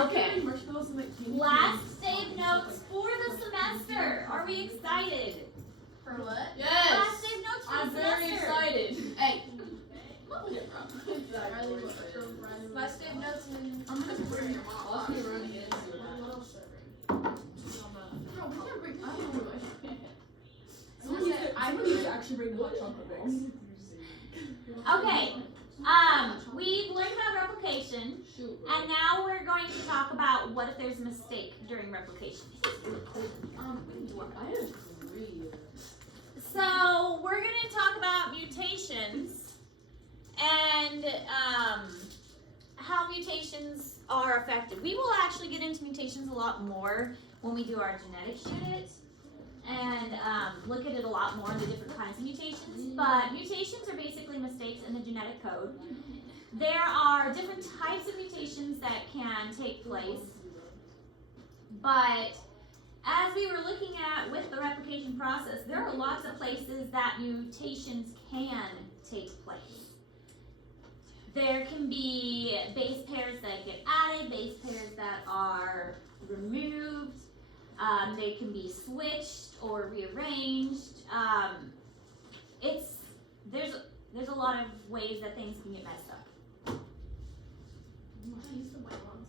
Okay. Last day of notes for the semester. Are we excited? For what? Yes. Last day of notes for I'm the semester. very excited. Hey. Last day of notes and I'm gonna put in your mom. I'll be running it. I need to actually bring the hot chocolate mix. Okay. We've learned about replication, and now we're going to talk about what if there's a mistake during replication. I agree. So we're going to talk about mutations and how mutations are affected. We will actually get into mutations a lot more when we do our genetics unit and look at it a lot more, the different kinds of mutations. But mutations are basically mistakes in the genetic code. There are different types of mutations that can take place, but as we were looking at with the replication process, there are lots of places that mutations can take place. There can be base pairs that get added, base pairs that are removed. They can be switched or rearranged. There's a lot of ways that things can get messed up. use the white ones.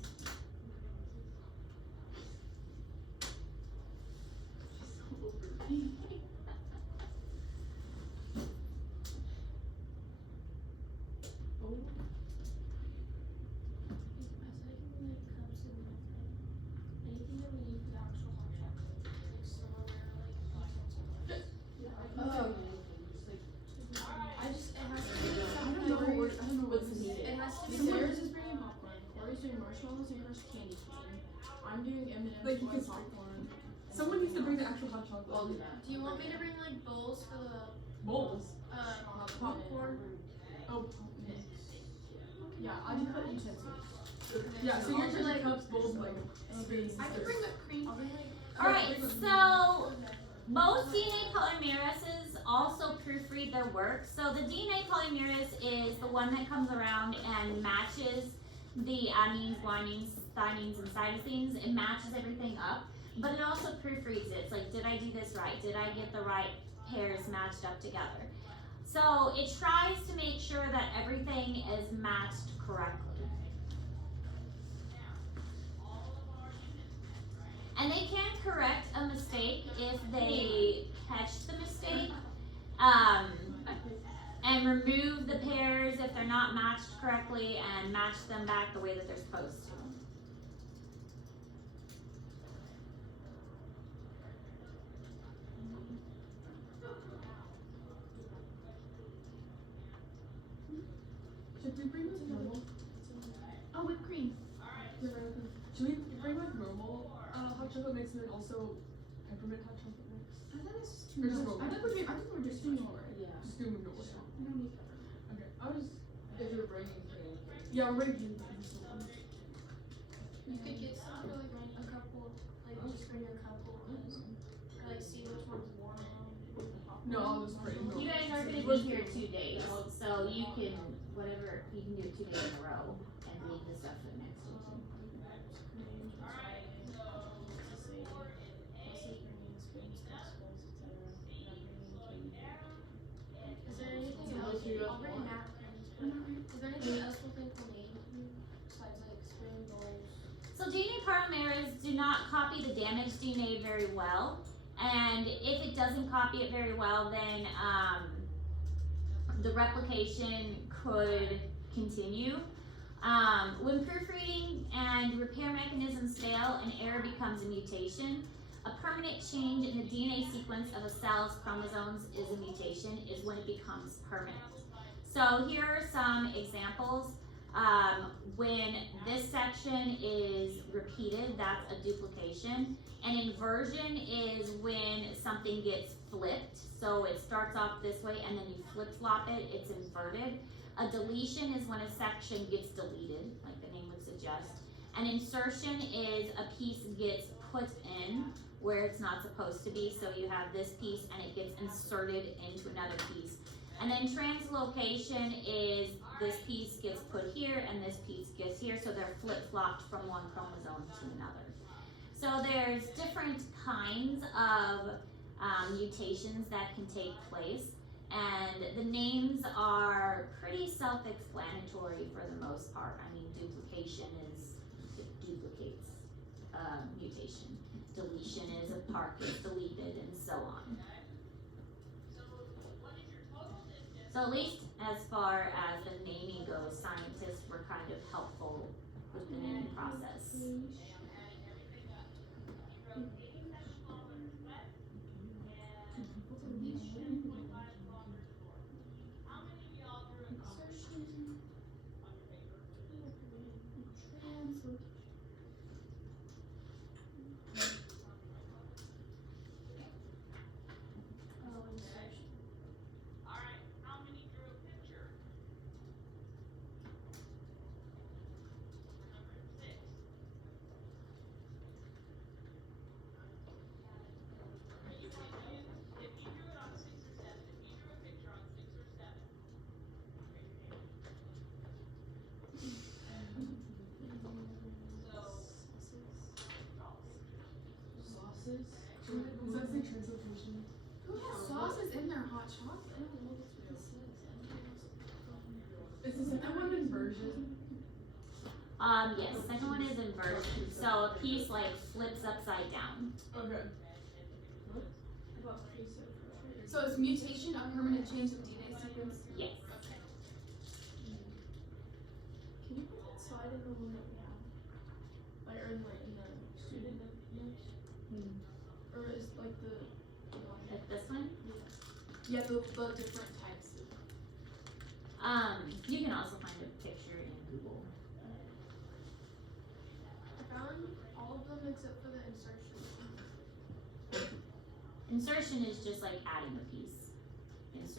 I'm doing M&M's like popcorn. Someone needs to bring the actual hot chocolate. I'll do that. Do you want me to bring like bowls for the Bowls? popcorn? Oh, yeah, I just put utensils. Yeah, so you're just like cups, bowls, like spoons. I can bring the cream. Alright, so most DNA polymerases also proofread their work. So the DNA polymerase is the one that comes around and matches the adenines, guanines, thymines, and cytosines. It matches everything up, but it also proofreads it. It's like, did I do this right? Did I get the right pairs matched up together? So it tries to make sure that everything is matched correctly. And they can correct a mistake if they catch the mistake, and remove the pairs if they're not matched correctly and match them back the way that they're supposed to. Should we bring like normal? Oh, whipped cream. Should we bring like normal hot chocolate mix and then also peppermint hot chocolate mix? I thought this was Or just normal? I think we're just doing normal. Yeah. Just doing normal. I don't need peppermint. Okay, I was. If you're bringing cream. Yeah, we're bringing things. You could get some for like a couple, like just bring a couple, or like see which one's warm. No, I'll just bring normal. You guys are going to be here 2 days, so you can, whatever, you can do 2 days in a row and leave the stuff for the next day. Is there anything else? I'll bring napkins. Is there anything else we think we'll need besides like spoon bowls? So DNA polymerases do not copy the damaged DNA very well, and if it doesn't copy it very well, then the replication could continue. When proofreading and repair mechanisms fail, an error becomes a mutation. A permanent change in the DNA sequence of a cell's chromosomes is a mutation, is when it becomes permanent. So here are some examples. When this section is repeated, that's a duplication. An inversion is when something gets flipped. So it starts off this way and then you flip-flop it, it's inverted. A deletion is when a section gets deleted, like the name would suggest. An insertion is a piece gets put in where it's not supposed to be. So you have this piece and it gets inserted into another piece. And then translocation is this piece gets put here and this piece gets here, so they're flip-flopped from one chromosome to another. So there's different kinds of mutations that can take place, and the names are pretty self-explanatory for the most part. I mean, duplication is, it duplicates mutation. Deletion is a part gets deleted, and so on. So at least as far as the naming goes, scientists were kind of helpful with the naming process. Sauces? Does that say translocation? Who has sauces in their hot chocolate? I don't know what this is. Is the second one inversion? Yes, the second one is inversion. So a piece like flips upside down. Okay. So it's mutation, a permanent change of DNA sequence? Yes. Can you put that slide in the one that we have? Like, or in the student notes? Or is like the one? Like this one? Yeah, the different types of. You can also find a picture in Google. I found all of them except for the insertion. Insertion is just like adding a piece.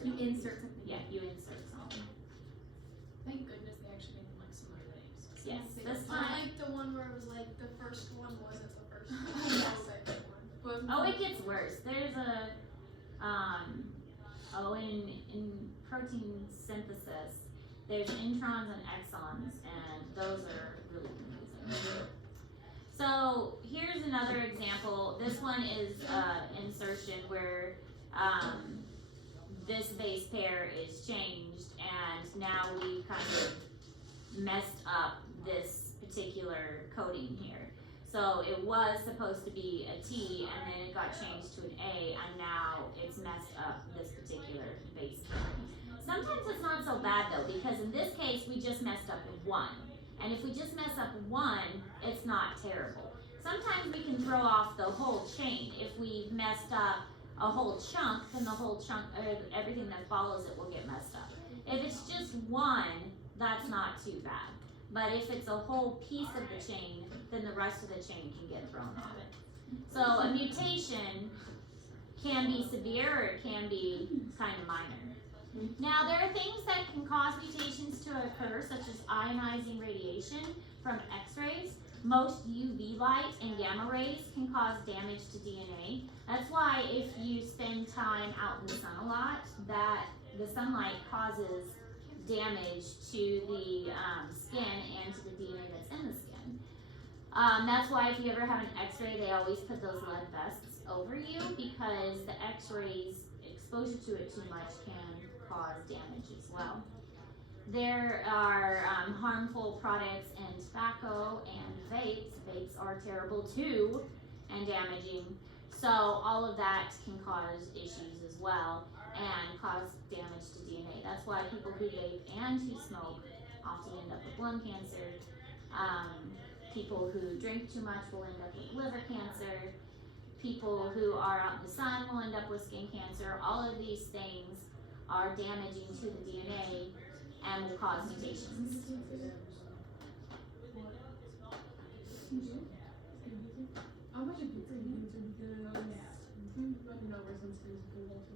You insert something. Yeah, you insert something. Thank goodness they actually made them like some other names. Yes, this I time. like the one where it was like the first one wasn't the first one. Yes. The second one. Oh, it gets worse. There's a, in protein synthesis, there's introns and exons, and those are really confusing. So here's another example. This one is insertion where this base pair is changed, and now we kind of messed up this particular coding here. So it was supposed to be a T, and then it got changed to an A, and now it's messed up this particular base pair. Sometimes it's not so bad though, because in this case we just messed up one. And if we just mess up one, it's not terrible. Sometimes we can throw off the whole chain. If we've messed up a whole chunk, then the whole chunk, everything that follows it will get messed up. If it's just one, that's not too bad. But if it's a whole piece of the chain, then the rest of the chain can get thrown off. So a mutation can be severe or it can be kind of minor. Now there are things that can cause mutations to occur, such as ionizing radiation from X-rays. Most UV light and gamma rays can cause damage to DNA. That's why if you spend time out in the sun a lot, that the sunlight causes damage to the skin and to the DNA that's in the skin. That's why if you ever have an X-ray, they always put those lead vests over you, because the X-rays, exposure to it too much can cause damage as well. There are harmful products in tobacco and vapes. Vapes are terrible too and damaging. So all of that can cause issues as well and cause damage to DNA. That's why people who vape and who smoke often end up with lung cancer. People who drink too much will end up with liver cancer. People who are out in the sun will end up with skin cancer. All of these things are damaging to the DNA and will cause mutations. How much of pizza do you eat because I do not wear sunscreen because also.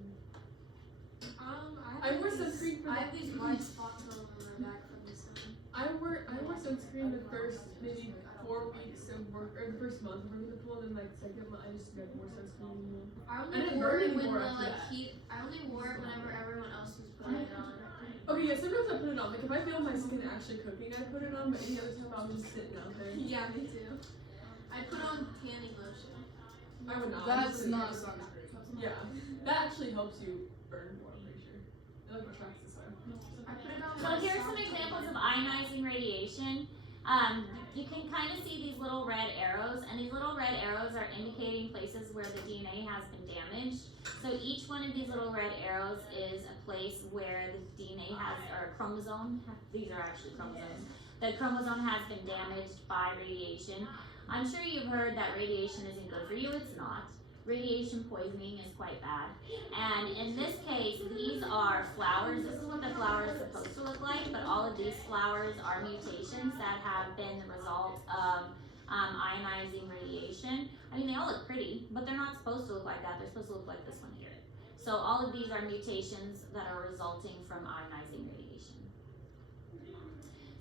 I wore sunscreen for I have these white spots all over my back from the sun. I wore sunscreen the first maybe 4 weeks of work, or the first month of working the pool, and then like second month I just never wore sunscreen anymore. I didn't only wore burn it when anymore the after like that. heat. I only wore it whenever everyone else was putting it on. Okay, yeah, sometimes I put it on. Like if I feel my skin actually cooking, I put it on, but any other time I'll just sit out there. Yeah, me too. I put on tanning lotion. I would not. That's not sunscreen. Yeah, that actually helps you burn more, I'm pretty sure. It like attracts the sun. I put it on. So here's some examples of ionizing radiation. You can kind of see these little red arrows, and these little red arrows are indicating places where the DNA has been damaged. So each one of these little red arrows is a place where the DNA has, or a chromosome, these are actually chromosomes, the chromosome has been damaged by radiation. I'm sure you've heard that radiation isn't good for you. It's not. Radiation poisoning is quite bad. And in this case, these are flowers. This is what the flower is supposed to look like, but all of these flowers are mutations that have been the result of ionizing radiation. I mean, they all look pretty, but they're not supposed to look like that. They're supposed to look like this one here. So all of these are mutations that are resulting from ionizing radiation.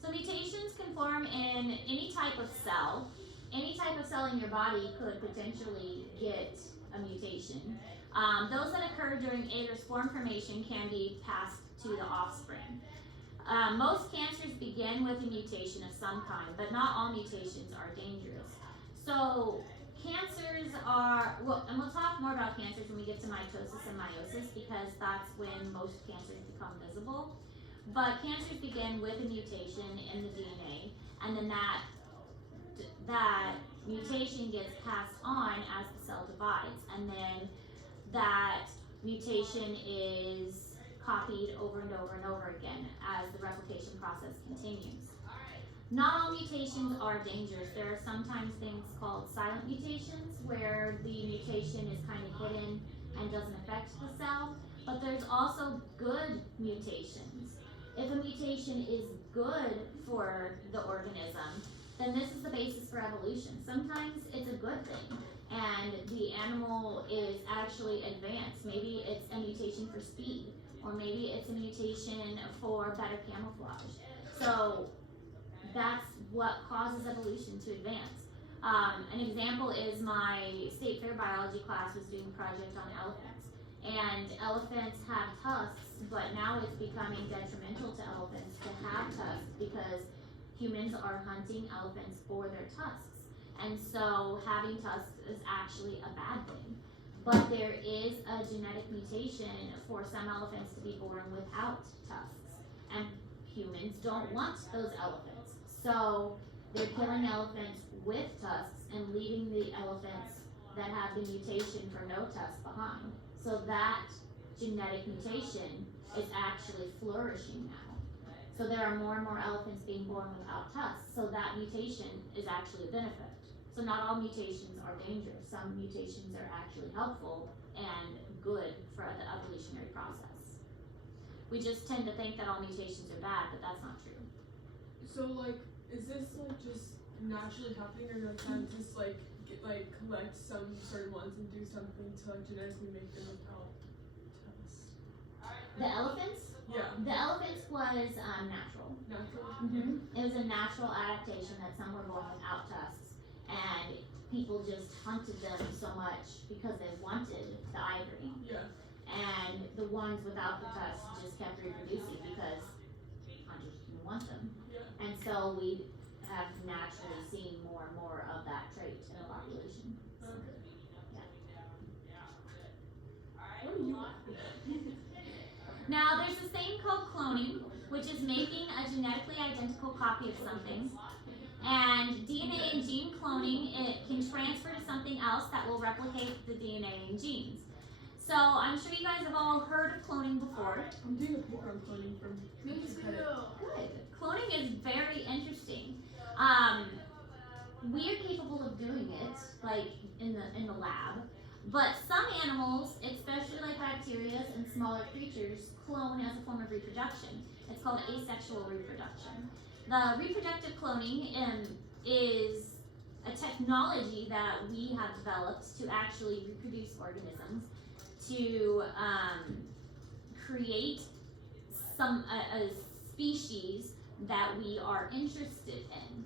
So mutations can form in any type of cell. Any type of cell in your body could potentially get a mutation. Those that occur during egg or sperm formation can be passed to the offspring. Most cancers begin with a mutation of some kind, but not all mutations are dangerous. So cancers are, well, and we'll talk more about cancers when we get to mitosis and meiosis, because that's when most cancers become visible. But cancers begin with a mutation in the DNA, and then that mutation gets passed on as the cell divides, and then that mutation is copied over and over and over again as the replication process continues. Not all mutations are dangerous. There are sometimes things called silent mutations where the mutation is kind of hidden and doesn't affect the cell, but there's also good mutations. If a mutation is good for the organism, then this is the basis for evolution. Sometimes it's a good thing, and the animal is actually advanced. Maybe it's a mutation for speed, or maybe it's a mutation for better camouflage. So that's what causes evolution to advance. An example is my state fair biology class was doing a project on elephants, and elephants have tusks, but now it's becoming detrimental to elephants to have tusks because humans are hunting elephants for their tusks, and so having tusks is actually a bad thing. But there is a genetic mutation for some elephants to be born without tusks, and humans don't want those elephants. So they're killing elephants with tusks and leaving the elephants that have the mutation for no tusks behind. So that genetic mutation is actually flourishing now. So there are more and more elephants being born without tusks. So that mutation is actually a benefit. So not all mutations are dangerous. Some mutations are actually helpful and good for the evolutionary process. We just tend to think that all mutations are bad, but that's not true. So like, is this like just naturally happening, or like scientists like collect some certain ones and do something to like genetically make them without tusks? The elephants? Yeah. The elephants was natural. Natural. It was a natural adaptation that some were born without tusks, and people just hunted them so much because they wanted the ivory. Yeah. And the ones without the tusks just kept reproducing because hunters didn't want them. Yeah. And so we have naturally seen more and more of that trait in the population. Okay. Yeah. What do you want? Now, there's this thing called cloning, which is making a genetically identical copy of something. And DNA and gene cloning, it can transfer to something else that will replicate the DNA and genes. So I'm sure you guys have all heard of cloning before. I'm doing a paper on cloning from Me too. Good. Cloning is very interesting. We are capable of doing it, like in the lab. But some animals, especially like bacteria and smaller creatures, clone as a form of reproduction. It's called asexual reproduction. The reproductive cloning is a technology that we have developed to actually reproduce organisms, to create a species that we are interested in.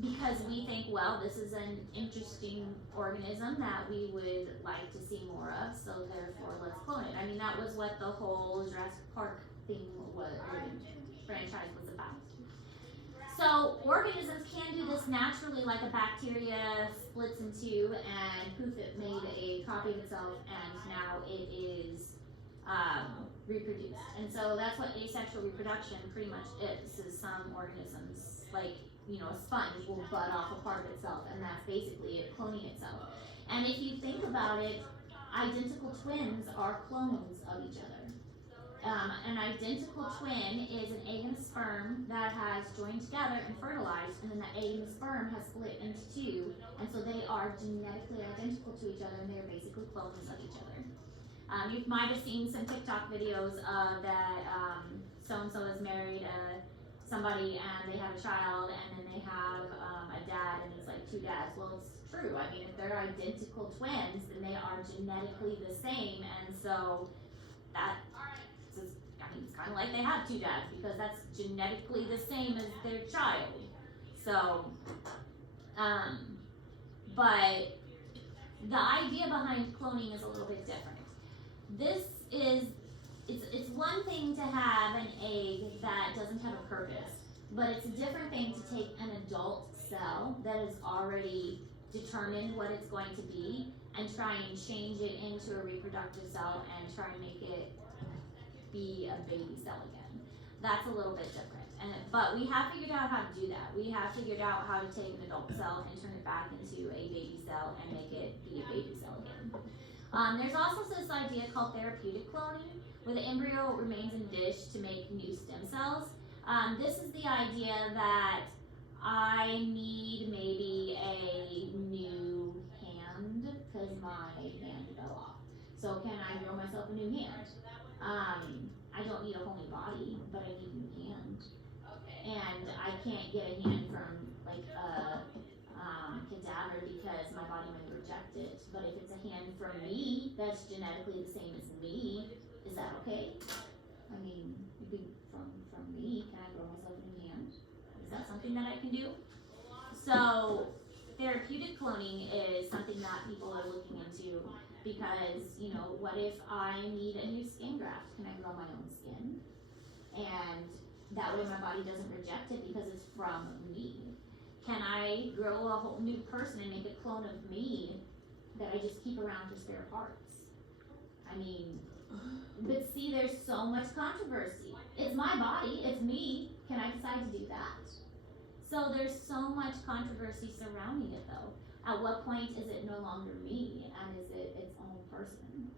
because we think, well, this is an interesting organism that we would like to see more of, so therefore let's clone it. I mean, that was what the whole Jurassic Park thing was, or franchise was about. So organisms can do this naturally, like a bacteria splits in two and poof, it made a copy of itself and now it is reproduced. And so that's what asexual reproduction pretty much is some organisms, like, you know, a sponge will bud off a part of itself and that's basically it cloning itself. And if you think about it, identical twins are clones of each other. An identical twin is an egg and a sperm that has joined together and fertilized, and then the egg and the sperm has split into two, and so they are genetically identical to each other, and they're basically clones of each other. You might have seen some TikTok videos of that so-and-so is married somebody and they have a child, and then they have a dad, and it's like two dads. Well, it's true. I mean, if they're identical twins, then they are genetically the same, and so that it's kind of like they have two dads because that's genetically the same as their child. So, but the idea behind cloning is a little bit different. This is, it's one thing to have an egg that doesn't have a purpose, but it's a different thing to take an adult cell that is already determined what it's going to be and try and change it into a reproductive cell and try and make it be a baby cell again. That's a little bit different. But we have figured out how to do that. We have figured out how to take an adult cell and turn it back into a baby cell and make it be a baby cell again. There's also this idea called therapeutic cloning, where the embryo remains in dish to make new stem cells. This is the idea that I need maybe a new hand because my hand fell off. So can I grow myself a new hand? I don't need a whole new body, but I need a new hand. And I can't get a hand from like a cadaver because my body might reject it. But if it's a hand from me that's genetically the same as me, is that okay? I mean, it'd be from me. Can I grow myself a new hand? Is that something that I can do? So therapeutic cloning is something that people are looking into. Because, you know, what if I need a new skin graft? Can I grow my own skin? And that way my body doesn't reject it because it's from me. Can I grow a whole new person and make a clone of me that I just keep around for spare parts? I mean, but see, there's so much controversy. It's my body, it's me. Can I decide to do that? So there's so much controversy surrounding it though. At what point is it no longer me and is it its own person?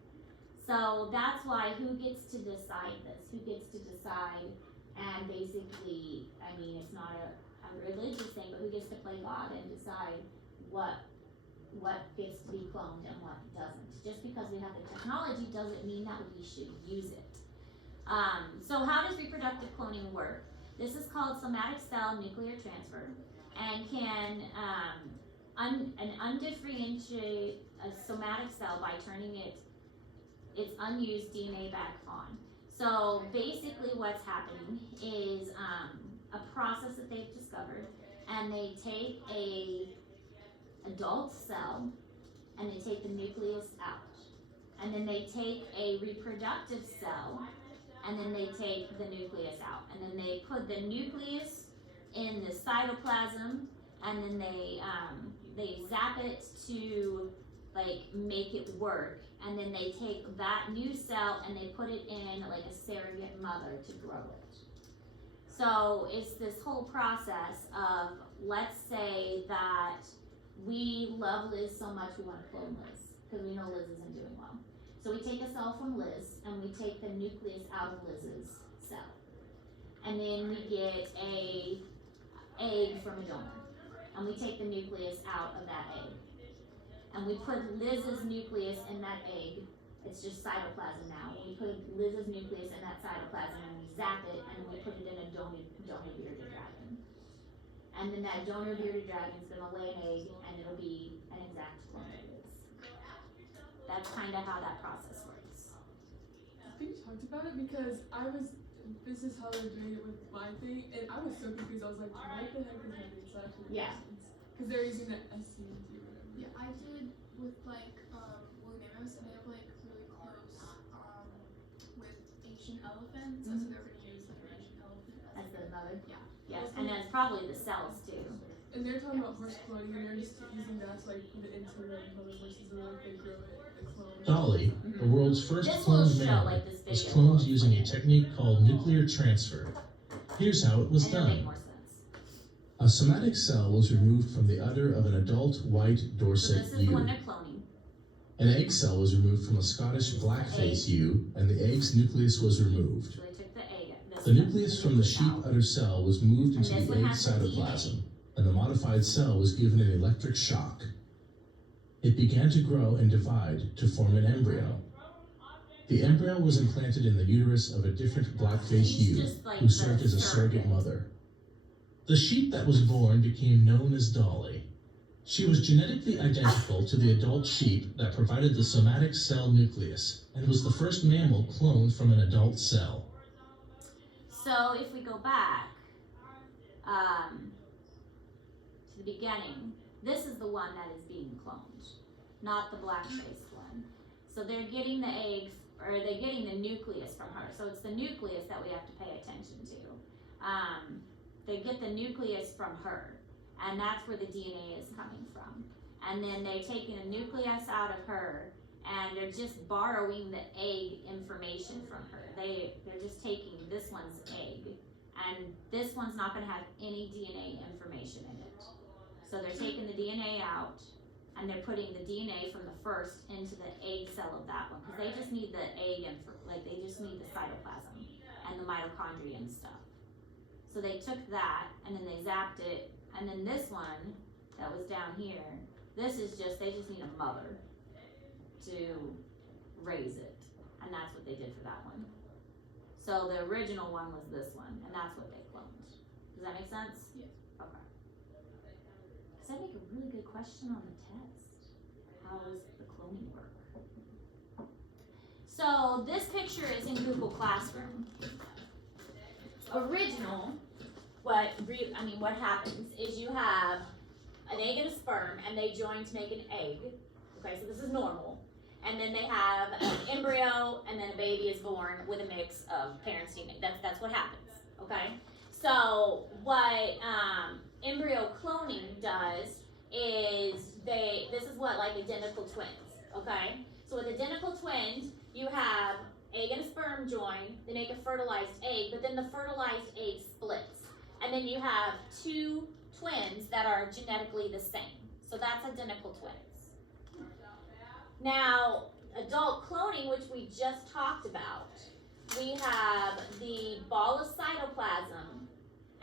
So that's why who gets to decide this? Who gets to decide and basically, I mean, it's not a religious thing, but who gets to play God and decide what gets to be cloned and what doesn't? Just because we have the technology doesn't mean that we should use it. So how does reproductive cloning work? This is called somatic cell nuclear transfer and can undifferentiate a somatic cell by turning its unused DNA back on. So basically what's happening is a process that they've discovered, and they take a adult cell and they take the nucleus out, and then they take a reproductive cell and then they take the nucleus out, and then they put the nucleus in the cytoplasm, and then they zap it to like make it work, and then they take that new cell and they put it in like a surrogate mother to grow it. So it's this whole process of, let's say that we love Liz so much we want to clone Liz because we know Liz isn't doing well. So we take a cell from Liz and we take the nucleus out of Liz's cell, and then we get a egg from a donor, and we take the nucleus out of that egg, and we put Liz's nucleus in that egg. It's just cytoplasm now. We put Liz's nucleus in that cytoplasm and we zap it, and we put it in a donor bearded dragon, and then that donor bearded dragon is going to lay an egg and it'll be an exact clone of Liz. That's kind of how that process works. I think you talked about it because I was this is how they're doing it with my thing, and I was so confused. I was like, what the heck is happening? So actually Yeah. because they're using the SCNT or whatever. Yeah, I did with like woolly mammoths, and they have like really close with Asian elephants, and so they're gonna use like an Asian elephant As the mother. Yeah. Yes, and that's probably the cells too. And they're talking about horse cloning, and they're just using that to like put it into the other horses, and like they grow it, the clone. Dolly, the world's first This will cloned show mammal, like this was video. cloned using a technique called nuclear transfer. Here's how it was And it'll make done. more sense. A somatic cell was removed from the udder of an adult white So Dorset this is the one ewe. they're cloning. An egg cell was removed from a Scottish blackface ewe, and the egg's nucleus was removed. So they took the egg. The nucleus from the sheep out. udder cell was moved into And this the one egg has the cytoplasm, and the modified cell was given an electric shock. It began to grow and divide to form an embryo. The embryo was implanted in the uterus of a different blackface He's ewe, just like who served the as a surrogate surrogate. mother. The sheep that was born became known as Dolly. She was genetically identical to the adult sheep that provided the somatic cell nucleus, and was the first mammal cloned from an adult cell. So if we go back to the beginning, this is the one that is being cloned, not the black-faced one. So they're getting the eggs, or they're getting the nucleus from her. So it's the nucleus that we have to pay attention to. They get the nucleus from her, and that's where the DNA is coming from. And then they're taking a nucleus out of her, and they're just borrowing the egg information from her. They're just taking this one's egg, and this one's not going to have any DNA information in it. So they're taking the DNA out, and they're putting the DNA from the first into the egg cell of that one, because they just need the egg they just need the cytoplasm and the mitochondria and stuff. So they took that, and then they zapped it, and then this one that was down here, they just need a mother to raise it, and that's what they did for that one. So the original one was this one, and that's what they cloned. Does that make sense? Yes. Okay. Does that make a really good question on the test? How does the cloning work? So this picture is in Google Classroom. Original, what happens is you have an egg and a sperm, and they join to make an egg. Okay, so this is normal. And then they have an embryo, and then a baby is born with a mix of parents' DNA. That's what happens. Okay. So what embryo cloning does is this is what, like identical twins. Okay. So with identical twins, you have egg and sperm join. They make a fertilized egg, but then the fertilized egg splits, and then you have two twins that are genetically the same. So that's identical twins. Now, adult cloning, which we just talked about, we have the ball of cytoplasm,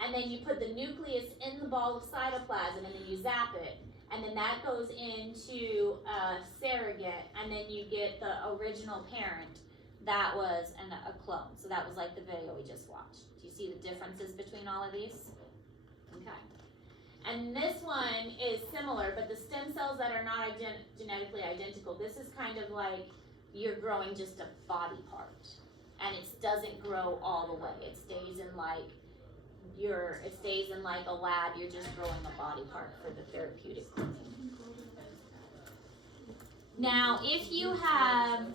and then you put the nucleus in the ball of cytoplasm, and then you zap it, and then that goes into a surrogate, and then you get the original parent that was a clone. So that was like the video we just watched. Do you see the differences between all of these? Okay. And this one is similar, but the stem cells that are not genetically identical, this is kind of like you're growing just a body part, and it doesn't grow all the way. It stays in like a lab. You're just growing a body part for the therapeutic cloning. Now, if you have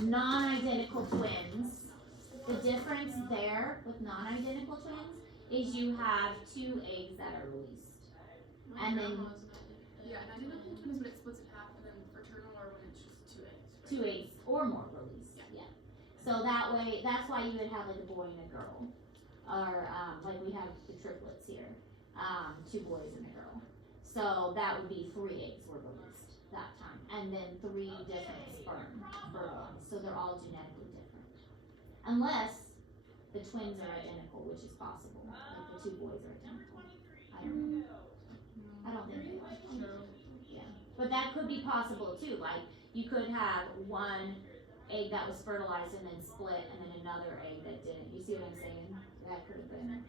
non-identical twins, the difference there with non-identical twins is you have two eggs that are released. And then Yeah, and identical twins when it splits in half, and then fraternal or when it's just two eggs. Right? two eggs or more released. Yeah. So that way, that's why you would have like a boy and a girl, or like we have the triplets here, two boys and a girl. So that would be 3 eggs were released that time, and then 3 different sperm fertilized. So they're all genetically different, unless the twins are identical, which is possible. Like the 2 boys are identical. I don't know. I don't think they are. No. Yeah, but that could be possible too. Like you could have one egg that was fertilized and then split, and then another egg that didn't. You see what I'm saying? That could have been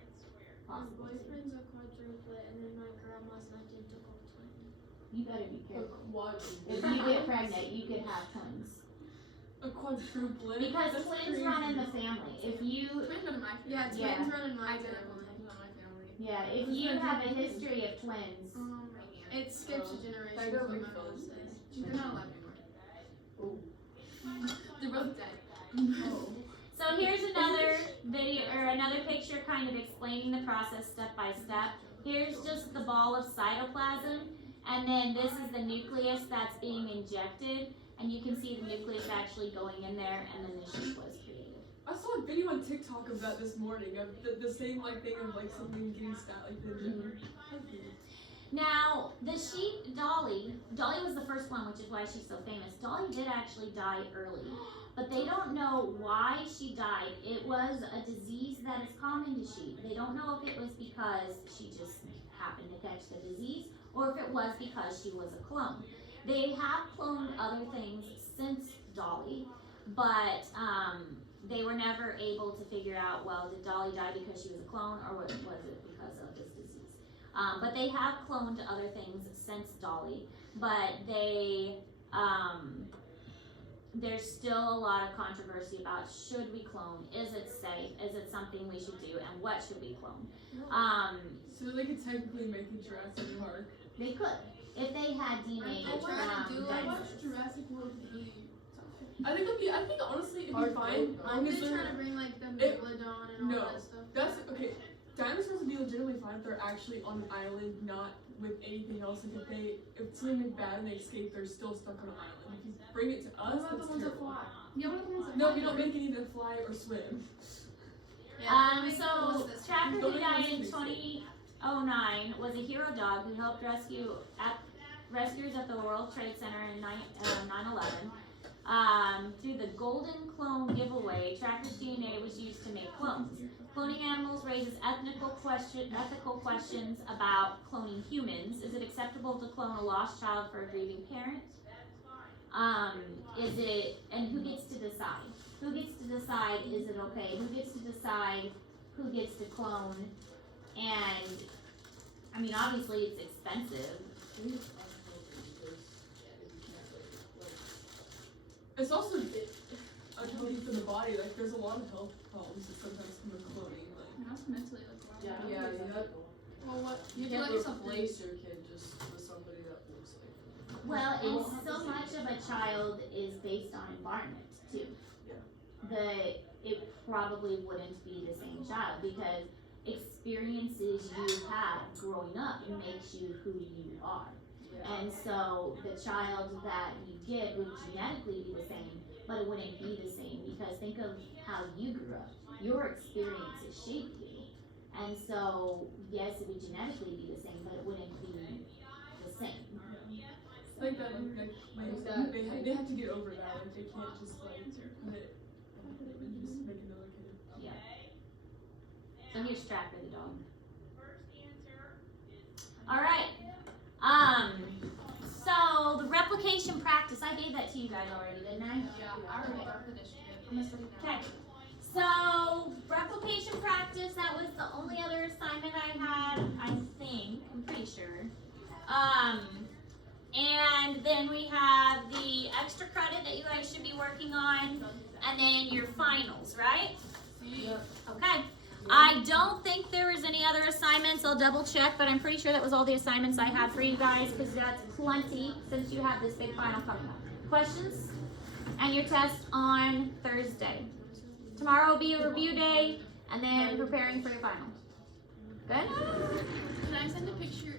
My possible. Too. boyfriend's a quadruplet, and then my grandma's an identical twin. You better be careful. What? If you get pregnant, you could have twins. A quadruplet? Because That's twins crazy. run in the family. If you, Twins run in my family. Yeah, twins Yeah. run in my Identical family. twins run in my family. yeah, if you have a history of twins, My aunt. It skips a generation. I got is what big my mom fellas. says. They're not alive anymore. They're both dead. Oh. so here's another video or another picture kind of explaining the process step by step. Here's just the ball of cytoplasm, and then this is the nucleus that's being injected, and you can see the nucleus actually going in there, and then the sheep was created. I saw a video on TikTok of that this morning, of the same like thing of like something getting like the Now, the sheep Dolly was the first one, which is why she's so famous. Dolly did actually die early, but they don't know why she died. It was a disease that is common to sheep. They don't know if it was because she just happened to catch the disease or if it was because she was a clone. They have cloned other things since Dolly, but they were never able to figure out, well, did Dolly die because she was a clone or was it because of this disease? But they have cloned other things since Dolly, but there's still a lot of controversy about should we clone, is it safe, is it something we should do, and what should we clone? So they could technically make a Jurassic Park. They could, if they had DNA I wanna do dinosaurs. I watched Jurassic World 3. I think honestly it'd be Park fine. I'm Long as just they're trying to bring like the It- megalodon and all no, that stuff. that's okay. Dinosaurs would be legitimately fine if they're actually on an island, not with anything else. Like if something went bad and they escape, they're still stuck on an island. If you bring it to What us, about the that's ones that terrible. fly? Yeah, what are the ones that No, fly? you don't make any that fly or swim. So Tracker, who Nobody died wants in to be 2009, was a hero dog who helped rescuers at the World Trade Center in 9/11. Through the Golden Clone giveaway, Tracker's DNA was used to make clones. Cloning animals raises ethical questions about cloning humans. Is it acceptable to clone a lost child for a grieving parent? And who gets to decide? Who gets to decide, is it okay? Who gets to decide who gets to clone? And, I mean, obviously it's expensive. It's also unhealthy for the body. Like there's a lot of health problems that sometimes come with cloning. Like And also mentally, like, wow. Yeah, you have, Well, what? you You have to let can't yourself think. replace your kid just with somebody that looks like them. Well, and so much of a child is based on environment too. It probably wouldn't be the same child because experiences you had growing up makes you who you are. And so the child that you get would genetically be the same, but it wouldn't be the same because think of how you grew up. Your experiences shaped you. And so, yes, it would genetically be the same, but it wouldn't be the same. like that. Like they have to get over that. Like they can't just like put it and just make another kid. Yeah. So here's Tracker the dog. Alright. So the replication practice, I gave that to you guys already, didn't I? Yeah, I already got for this shit. I'm gonna study now. Okay. So replication practice, that was the only other assignment I had, I think. I'm pretty sure. And then we have the extra credit that you guys should be working on, and then your finals, right? Okay. I don't think there was any other assignments. I'll double check, but I'm pretty sure that was all the assignments I had for you guys because that's plenty since you have this big final coming up. Questions? And your test on Thursday. Tomorrow will be a review day and then preparing for your final. Good? Can I send a picture